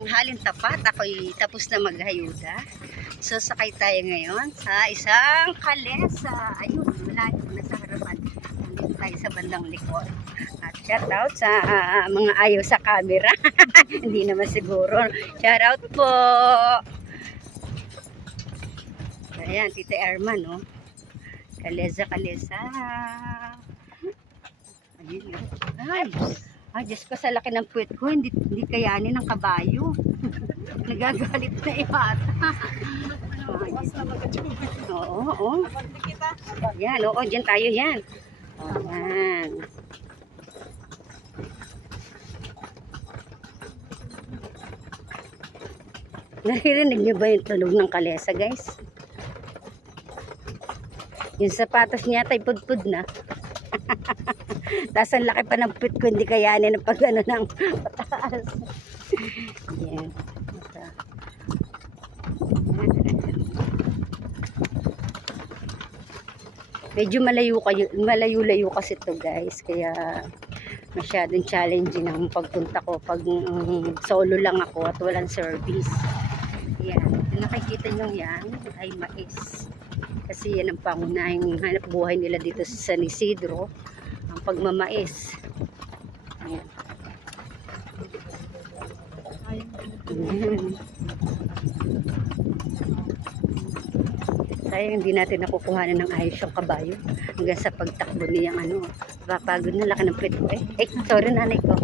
Halin tapat, ako'y tapos na maghayuda. So sakay tayo ngayon sa isang kalesa. Ayun, malayo na sa harapan. Nandito tayo sa bandang likod. At shout out sa mga ayaw sa camera. Hindi naman siguro. Shout out po. Ayan, Tita Erma, no? Kalesa. Ayun yun. Ay, Diyos ko, sa laki ng puwet ko, hindi kayanin ng kabayo. Nagagalit na yata. Oo. Yan, oo, dyan tayo yan. Ayan. Naririnig niyo ba yung tulog ng kalesa, guys? Yung sapatos niya tay pudpud na. Tapos ang laki pa ng puwet ko, hindi kayanin ng pag ano ng pataas. Yan. Medyo malayo-layo kasi to, guys. Kaya masyadong challenging ang pagpunta ko pag solo lang ako at walang service. Yan. Nakikita nyo yan ay mais. Kasi yan ang pangunahing hanap buhay nila dito sa San Isidro, ang pagmamais. Ayan. Sayang hindi natin nakukuhanan ng ayos yung kabayo hanggang sa pagtakbo niyang ano, papagod na, laki ng puwet ko sorry nanay ko.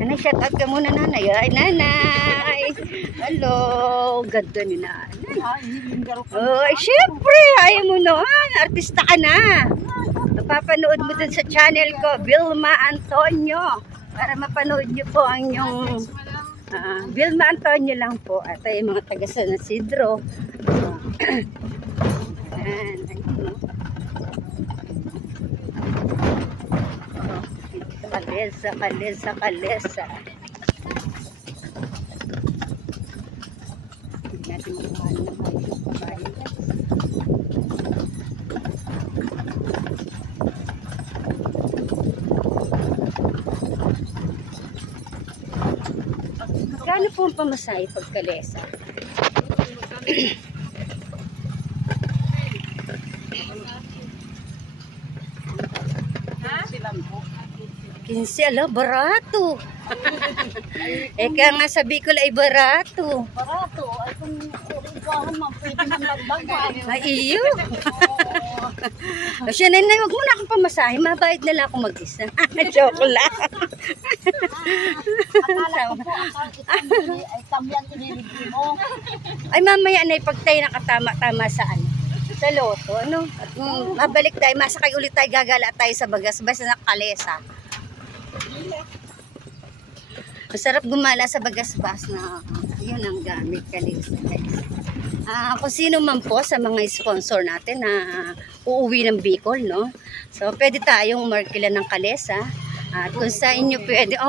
Nanay, shout out ka muna nanay. Ay nanay, hello, ganda ni nanay. Ay syempre, ayaw mo noon, artista ka na. Napapanood mo dun sa channel ko, Vilma Antonio, para mapanood nyo po ang yung Vilma Antonio lang po. At ay mga taga San Isidro. Ayan, kalesa. Hindi natin makuhaan ng kabayo. Magkano po ang pamasahe pag kalesa? 15, ala, barato. Eka nga sa Bicol ay barato. Barato, ay kung uligahan man, pwede man magbagan. Ay, iyo. Siya, nanay, wag mo na akong pamasahe. Mabayad na lang ako mag-isa. Joke lang. Akala ko po, ay kamyang iniligi mo. Ay, mamaya na pag tayo nakatama-tama sa ano, sa loto, no? At mabalik tayo, masakay ulit tayo, gagala tayo sa Bagasbas na kalesa. Masarap gumala sa Bagasbas na yun ang gamit kalesa, guys. Kung sino man po sa mga sponsor natin na uuwi ng Bicol, no? So, pwede tayong umarkila ng kalesa. At kung sa inyo pwede,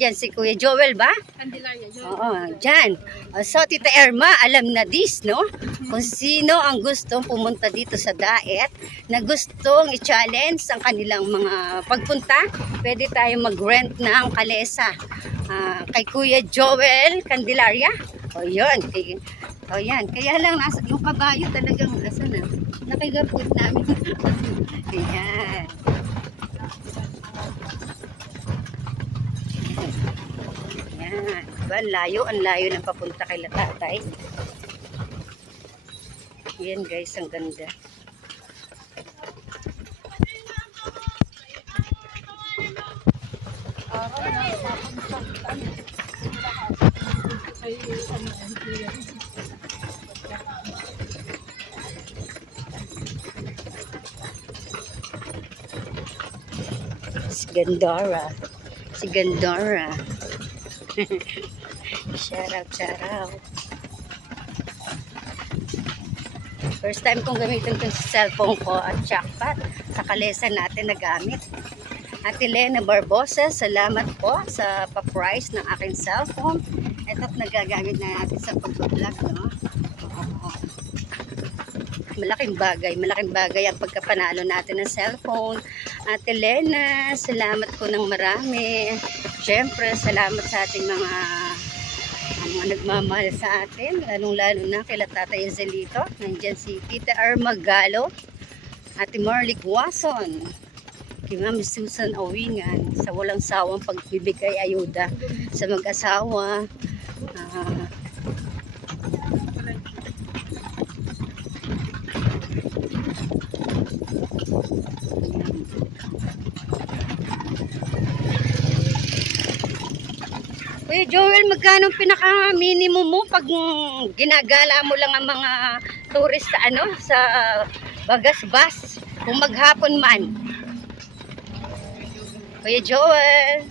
dyan si Kuya Joel ba? Candelaria, Oo, dyan. So, Tita Erma, alam na this, no? Kung sino ang gustong pumunta dito sa Daet, na gustong i-challenge ang kanilang mga pagpunta, pwede tayong mag-rent ng kalesa. Kay Kuya Joel Candelaria. O, yun. O, yan. Kaya lang, yung kabayo talagang, na? Nakigapot namin. Ayan. Yan. Diba? Ang layo ng papunta kay Latatay. Yan, guys, ang ganda. Si Gandora. Shout out. First time kong gamitin itong cellphone ko at jackpot sa kalesa natin na gamit. Ate Lena Barbosa, salamat po sa pa-price ng aking cellphone. Ito't nagagamit na natin sa pag-vlog, no? Malaking bagay ang pagkapanalo natin ng cellphone. Ate Lena, salamat po ng marami. Siyempre, salamat sa ating mga mga nagmamahal sa atin, lalong-lalo na kila Tatay Zelito. Nandyan si Tita Irma Galo, Ate Marlic Wason, kay Ma'am Susan Awingan sa walang sawang pagbibigay ayuda sa mag-asawa. Kuya Joel, magkano pinaka-minimum mo pag ginagala mo lang ang mga tourist sa sa Bagasbas kung maghapon man? Kuya Joel.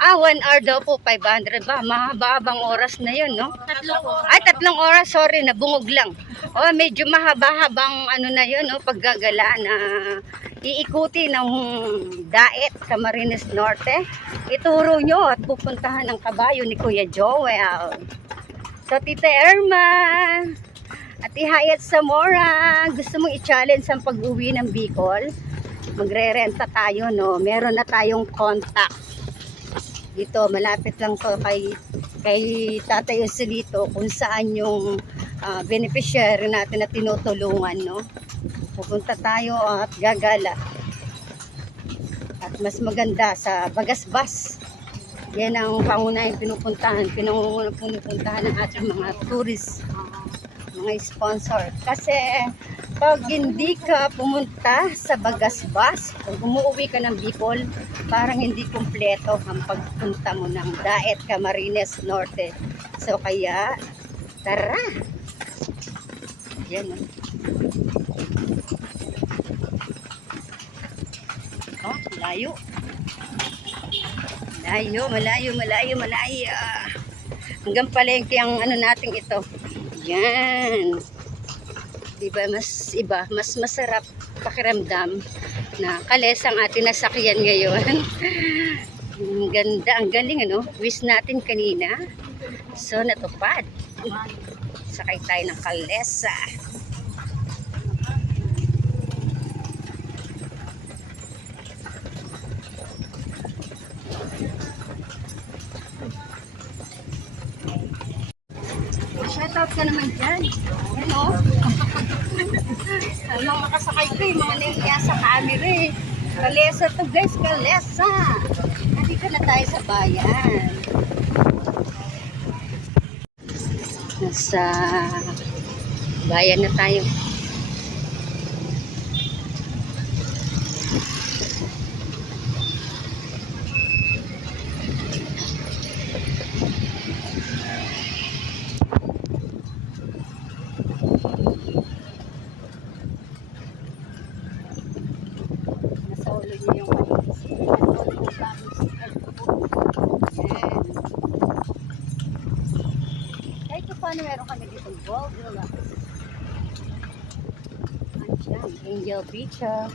1 hour daw po, 500 ba? Mahaba-habang oras na yun, no? 3 oras. Ay, 3 oras, sorry, nabungog lang. Medyo mahaba-habang na yun, no? Paggagala na iikuti ng Daet, Camarines Norte. Ituro nyo at pupuntahan ng kabayo ni Kuya Joel. So, Tita Irma at Ihayat Zamora, gusto mong i-challenge ang pag-uwi ng Bicol? Magre-renta tayo, no? Meron na tayong contact. Dito, malapit lang to kay Tatay Joselito kung saan yung beneficiary natin na tinutulungan, no? Pupunta tayo at gagala. At mas maganda sa Bagasbas. Yan ang pangunahing pinupuntahan ng ating mga tourist, mga sponsor. Kasi pag hindi ka pumunta sa Bagasbas, kung umuwi ka ng Bicol, parang hindi kumpleto ang pagpunta mo ng Daet, Camarines Norte. So kaya, tara! Yan. Layo. Malayo. Hanggang palengke ang natin ito. Yan. Diba, mas masarap pakiramdam na Kalesa ang ating nasakyan ngayon. Ang ganda, ang galing, wish natin kanina. So, natupad. Sakay tayo ng Kalesa. Shoutout ka naman dyan. Yan, Alam, makasakay ko mga naiya sa camera eh. Kalesa to guys, Kalesa. Nandito na tayo sa bayan. Nasa bayan na tayo. Kahit paano meron kami dito gold, Angel Pizza.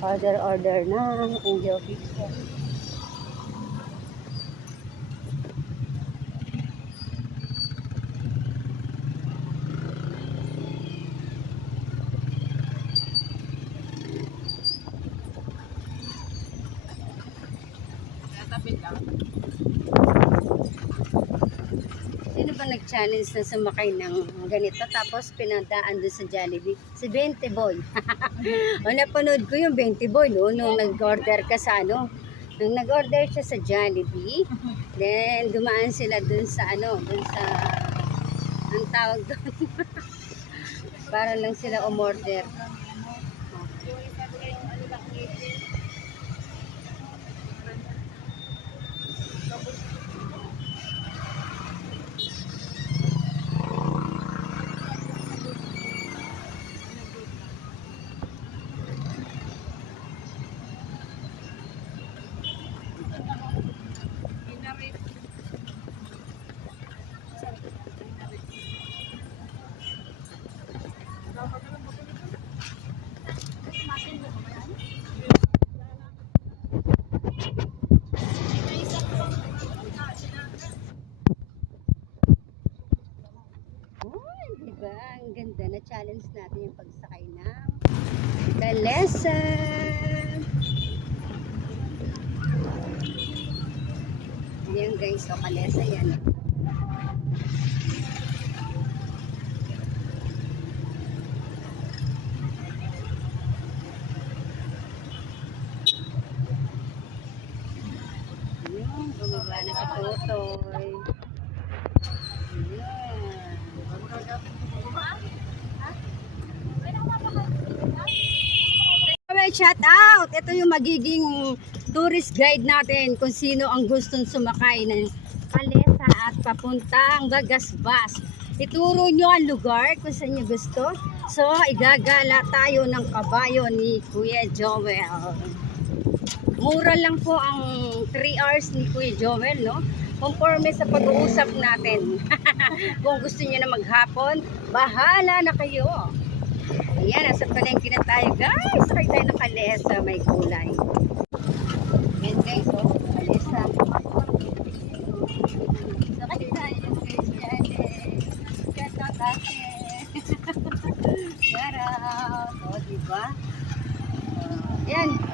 Order na Angel Pizza. Sino ba nag-challenge na sumakay ng ganito tapos pinadaan doon sa Jollibee? Si 20 Boy. Napanood ko yung 20 Boy, no? Nung nag-order ka sa nung nag-order siya sa Jollibee, then dumaan sila doon sa doon sa, ang tawag doon, para lang sila umorder. Diba? Ang ganda na challenge natin yung pagsakay ng Kalesa. Ayan guys, so Kalesa yan. Ayun, bumaba na si Totoy. Ayan. Shout out! Ito yung magiging tourist guide natin kung sino ang gustong sumakay ng Kalesa at papuntang Bagasbas. Ituro nyo ang lugar kung saan nyo gusto. So, igagala tayo ng kabayo ni Kuya Joel. Mura lang po ang 3 hours ni Kuya Joel, no? Conforme sa pag-uusap natin. Kung gusto niyo na maghapon, bahala na kayo. Ayan, nasa palengke na tayo, guys. Sakay tayo ng Kalesa, may kulay. Ayan, guys, oh, Kalesa. Sakay tayo, guys. Yan, Shout out natin. Shout out. O, diba? Ayan.